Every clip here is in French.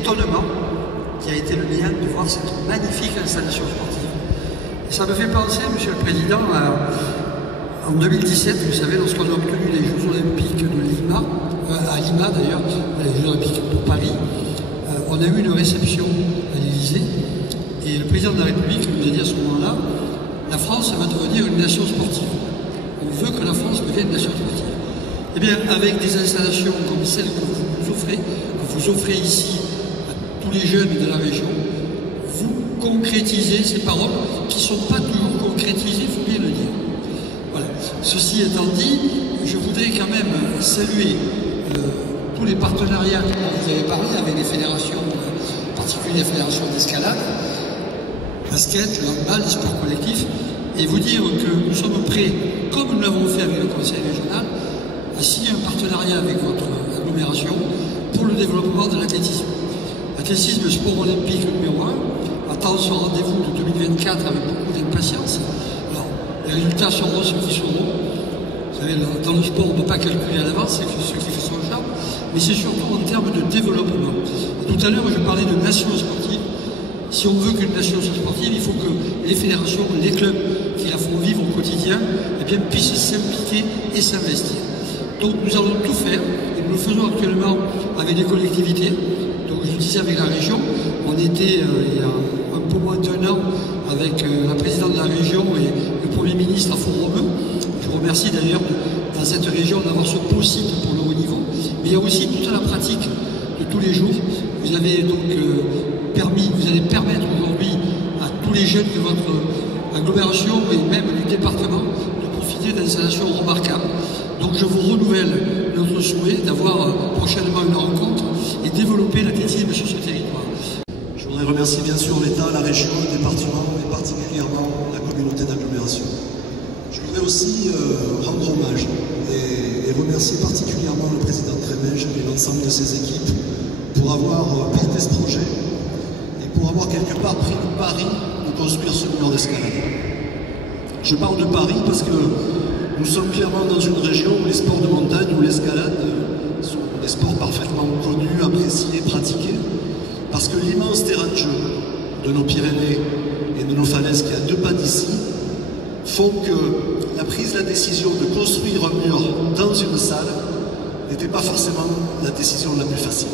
l'étonnement qui a été le mien de voir cette magnifique installation sportive. Et ça me fait penser, Monsieur le Président, en 2017, vous savez, lorsqu'on a obtenu les Jeux Olympiques de Lima, à Lima d'ailleurs, les Jeux Olympiques pour Paris, on a eu une réception à l'Élysée, et le Président de la République nous a dit à ce moment-là, la France va devenir une nation sportive. On veut que la France devienne une nation sportive. Eh bien, avec des installations comme celles que vous offrez ici à tous les jeunes de la région, vous concrétisez ces paroles qui ne sont pas toujours concrétisées, il faut bien le dire. Voilà. Ceci étant dit, je voudrais quand même saluer tous les partenariats dont vous avez parlé avec les fédérations, en particulier les fédérations d'escalade, basket, le handball, les sports collectifs, et vous dire que nous sommes prêts, comme nous l'avons fait avec le Conseil régional, à signer un partenariat avec votre agglomération pour le développement de l'athlétisme. L'athlétisme, le sport olympique numéro 1, attend son rendez-vous de 2024 avec beaucoup d'impatience. Alors, les résultats seront ceux qui seront. Vous savez, dans le sport, on ne peut pas calculer à l'avance, c'est ce qui fait son charme, mais c'est surtout en termes de développement. Tout à l'heure, je parlais de nation sportive. Si on veut qu'une nation soit sportive, il faut que les fédérations, les clubs qui la font vivre au quotidien, eh bien, puissent s'impliquer et s'investir. Donc nous allons tout faire, et nous le faisons actuellement avec les collectivités. Donc je le disais avec la région, on était il y a un peu moins d'1 an avec la présidente de la région et le Premier ministre à Font-Romeu. Je vous remercie d'ailleurs dans cette région d'avoir ce possible pour le haut niveau. Mais il y a aussi toute la pratique de tous les jours. Vous avez donc vous allez permettre aujourd'hui à tous les jeunes de votre agglomération et même du département de profiter d'installations remarquables. Donc je vous renouvelle notre souhait d'avoir prochainement une rencontre et développer l'athlétisme sur ce territoire. Je voudrais remercier bien sûr l'État, la région, le département et particulièrement la communauté d'agglomération. Je voudrais aussi rendre hommage et remercier particulièrement le président Trémège et l'ensemble de ses équipes pour avoir porté ce projet et pour avoir quelque part pris le pari de construire ce mur d'escalade. Je parle de Paris parce que nous sommes clairement dans une région où les sports de montagne ou l'escalade sont des sports parfaitement connus, appréciés, pratiqués, parce que l'immense terrain de jeu de nos Pyrénées et de nos falaises qui est à 2 pas d'ici font que la prise de la décision de construire un mur dans une salle n'était pas forcément la décision la plus facile.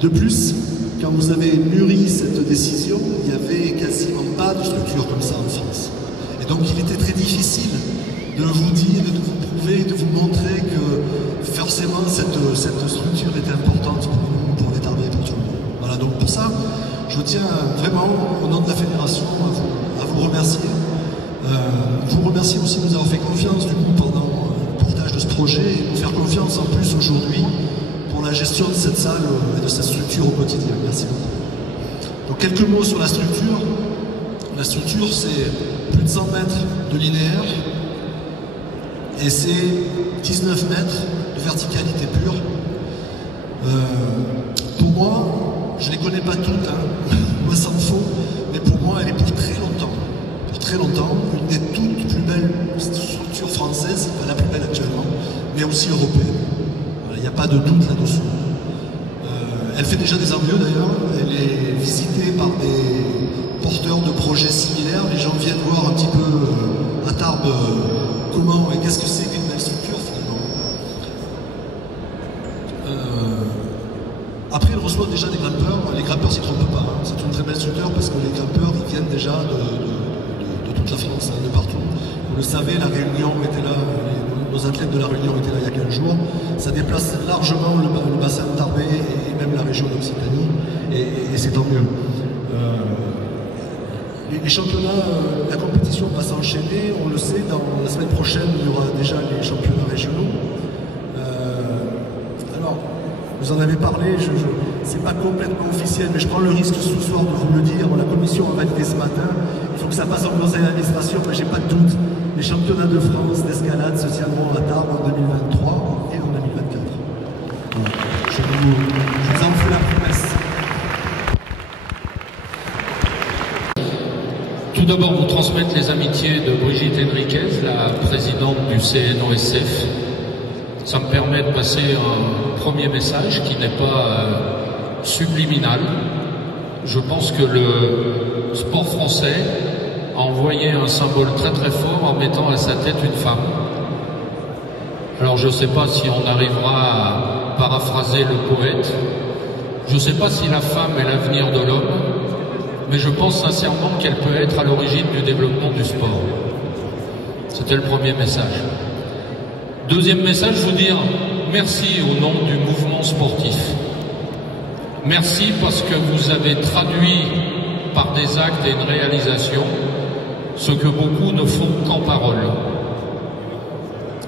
De plus, quand vous avez mûri cette décision, il n'y avait quasiment pas de structure comme ça en France. Et donc il était très difficile de vous dire, de vous prouver, de vous montrer que forcément cette structure était importante pour nous, pour les Tarbais et pour tout le monde. Voilà, donc pour ça, je tiens vraiment, au nom de la Fédération, à vous remercier. Vous remercier aussi de nous avoir fait confiance du coup pendant le portage de ce projet et de nous faire confiance en plus aujourd'hui pour la gestion de cette salle et de cette structure au quotidien. Merci beaucoup. Donc quelques mots sur la structure. La structure, c'est plus de 100 mètres de linéaire et c'est 19 mètres de verticalité pure. Pour moi, je ne les connais pas toutes, hein, moi ça me faut, mais pour moi elle est pour très longtemps. Pour très longtemps, une des toutes plus belles structures françaises, pas la plus belle actuellement, mais aussi européenne. Il n'y a pas de doute là-dessus. Elle fait déjà des envieux d'ailleurs, elle est visitée par des porteurs de projets similaires, les gens viennent voir un petit peu à Tarbes comment et qu'est-ce que c'est qu'une belle structure finalement. Après, elle reçoit déjà des grimpeurs, les grimpeurs s'y trompent pas, hein. C'est une très belle structure parce que les grimpeurs ils viennent déjà de toute la France, hein, de partout. Vous le savez, la Réunion était là, nos athlètes de la Réunion étaient là il y a 15 jours. Ça déplace largement le bassin de Tarbes et même la région d'Occitanie, et c'est tant mieux. Les championnats, la compétition va s'enchaîner, on le sait, dans la semaine prochaine il y aura déjà les championnats régionaux. Alors, vous en avez parlé, c'est pas complètement officiel, mais je prends le risque ce soir de vous le dire, la commission a validé ce matin, il faut que ça passe en conseil d'administration, mais j'ai pas de doute, les championnats de France d'escalade se tiendront à Tarbes en 2023 et en 2024. Voilà. Je vous en fais la promesse. Tout d'abord, vous transmettre les amitiés de Brigitte Henriquez, la présidente du CNOSF. Ça me permet de passer un premier message qui n'est pas subliminal. Je pense que le sport français a envoyé un symbole très très fort en mettant à sa tête une femme. Alors je ne sais pas si on arrivera à paraphraser le poète, je ne sais pas si la femme est l'avenir de l'homme, mais je pense sincèrement qu'elle peut être à l'origine du développement du sport. C'était le premier message. Deuxième message, vous dire merci au nom du mouvement sportif. Merci parce que vous avez traduit par des actes et une réalisation ce que beaucoup ne font qu'en parole.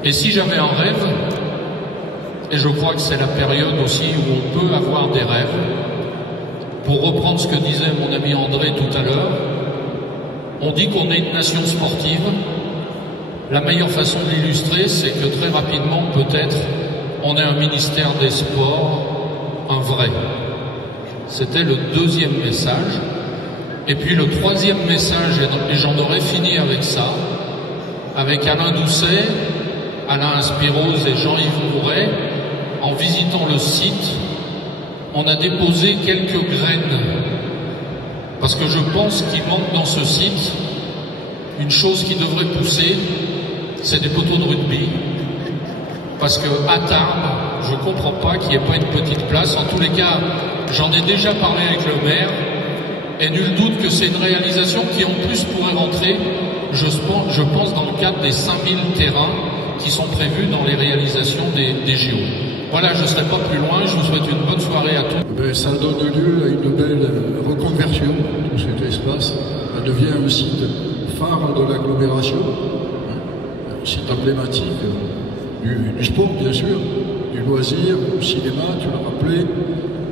Et si j'avais un rêve, et je crois que c'est la période aussi où on peut avoir des rêves, pour reprendre ce que disait mon ami André tout à l'heure, on dit qu'on est une nation sportive. La meilleure façon de l'illustrer, c'est que très rapidement, peut-être, on ait un ministère des Sports, un vrai. C'était le deuxième message. Et puis le troisième message, et j'en aurais fini avec ça, avec Alain Doucet, Alain Aspiroz et Jean-Yves Mouret, en visitant le site, on a déposé quelques graines. Parce que je pense qu'il manque dans ce site une chose qui devrait pousser, c'est des poteaux de rugby. Parce qu'à Tarbes, je ne comprends pas qu'il n'y ait pas une petite place. En tous les cas, j'en ai déjà parlé avec le maire, et nul doute que c'est une réalisation qui en plus pourrait rentrer, je pense, dans le cadre des 5000 terrains qui sont prévus dans les réalisations des JO. Voilà, je ne serai pas plus loin, je vous souhaite une bonne soirée à tous. Ça donne lieu à une belle reconversion, tout cet espace. Ça devient un site phare de l'agglomération, un site emblématique du sport, bien sûr, du loisir, du cinéma, tu l'as rappelé,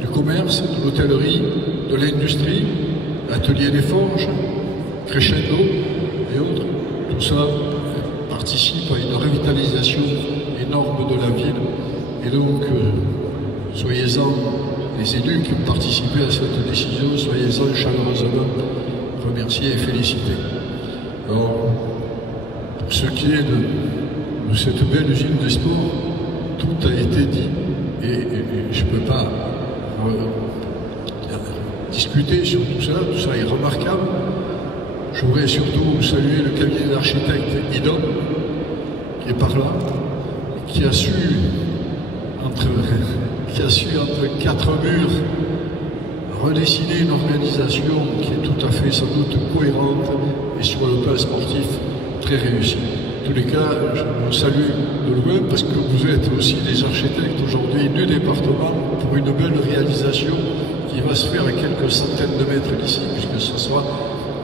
du commerce, de l'hôtellerie, de l'industrie, l'atelier des forges, Crescendo et autres. Tout ça participe à une revitalisation énorme de la ville. Et donc, soyez-en, les élus qui ont participé à cette décision, soyez-en chaleureusement remerciés et félicités. Alors, pour ce qui est de cette belle usine des sports, tout a été dit et je ne peux pas discuter sur tout ça est remarquable. Je voudrais surtout saluer le cabinet d'architecte IDOM qui est par là, qui a su entre quatre murs redessiner une organisation qui est tout à fait sans doute cohérente et sur le plan sportif très réussie. En tous les cas, je vous salue de loin parce que vous êtes aussi des architectes aujourd'hui du département pour une belle réalisation qui va se faire à quelques centaines de mètres d'ici, puisque ce sera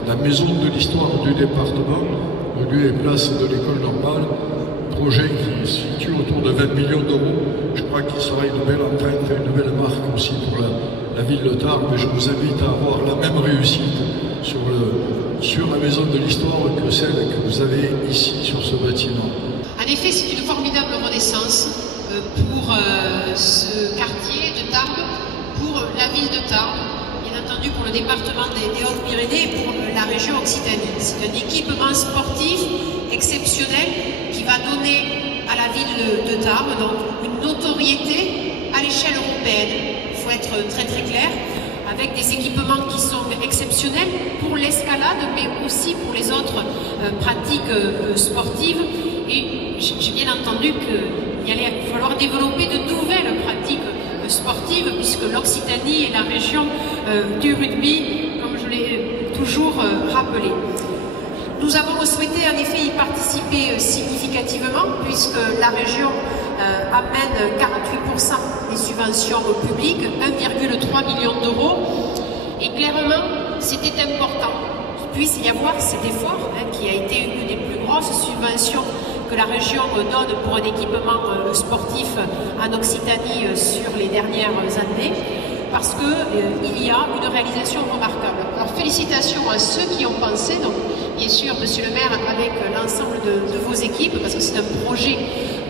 la maison de l'histoire du département, au lieu et place de l'école normale, projet qui se situe autour de 20 millions d'euros. Je crois qu'il sera une belle empreinte, une belle marque aussi pour la ville de Tarbes, et je vous invite à avoir la même réussite sur la maison de l'histoire que celle que vous avez ici sur ce bâtiment. En effet, c'est une formidable renaissance pour ce quartier de Tarbes, pour la ville de Tarbes, bien entendu pour le département des Hautes-Pyrénées et pour la région Occitanie. C'est un équipement sportif exceptionnel qui va donner à la ville de Tarbes donc une notoriété à l'échelle européenne. Il faut être très très clair, avec des équipements qui sont exceptionnels pour l'escalade, mais aussi pour les autres pratiques sportives. Et j'ai bien entendu qu'il allait falloir développer de nouvelles pratiques sportives, puisque l'Occitanie est la région du rugby, comme je l'ai toujours rappelé. Nous avons souhaité en effet y participer significativement, puisque la région amène 48% des subventions publiques, 1,3 million d'euros. Et clairement, c'était important qu'il puisse y avoir cet effort, qui a été une des plus grosses subventions que la région donne pour un équipement sportif en Occitanie sur les dernières années, parce qu'il y a une réalisation remarquable. Alors félicitations à ceux qui ont pensé, donc bien sûr Monsieur le maire avec l'ensemble de vos équipes, parce que c'est un projet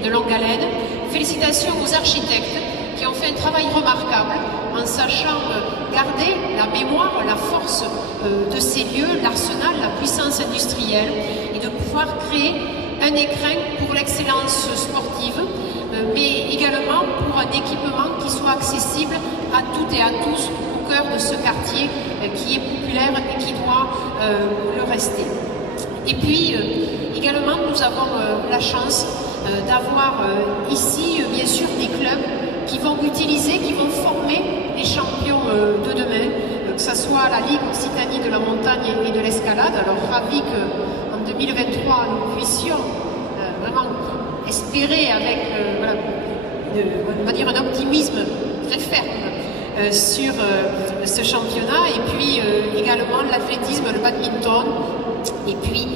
de longue haleine. Félicitations aux architectes qui ont fait un travail remarquable en sachant garder la mémoire, la force de ces lieux, l'arsenal, la puissance industrielle, et de pouvoir créer un écrin pour l'excellence sportive, mais également pour un équipement qui soit soit accessible à toutes et à tous au cœur de ce quartier qui est populaire et qui doit le rester. Et puis également nous avons la chance d'avoir ici bien sûr des clubs qui vont utiliser, qui vont former les champions de demain, que ce soit la Ligue Occitanie de la montagne et de l'escalade. Alors ravi qu'en 2023 nous puissions vraiment espérer avec on va dire un optimisme très ferme sur ce championnat, et puis également l'athlétisme, le badminton, et puis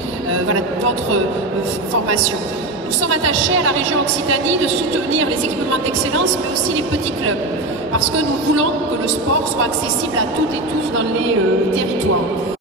voilà, d'autres formations. Nous sommes attachés à la région Occitanie de soutenir les équipements d'excellence, mais aussi les petits clubs, parce que nous voulons que le sport soit accessible à toutes et tous dans les territoires.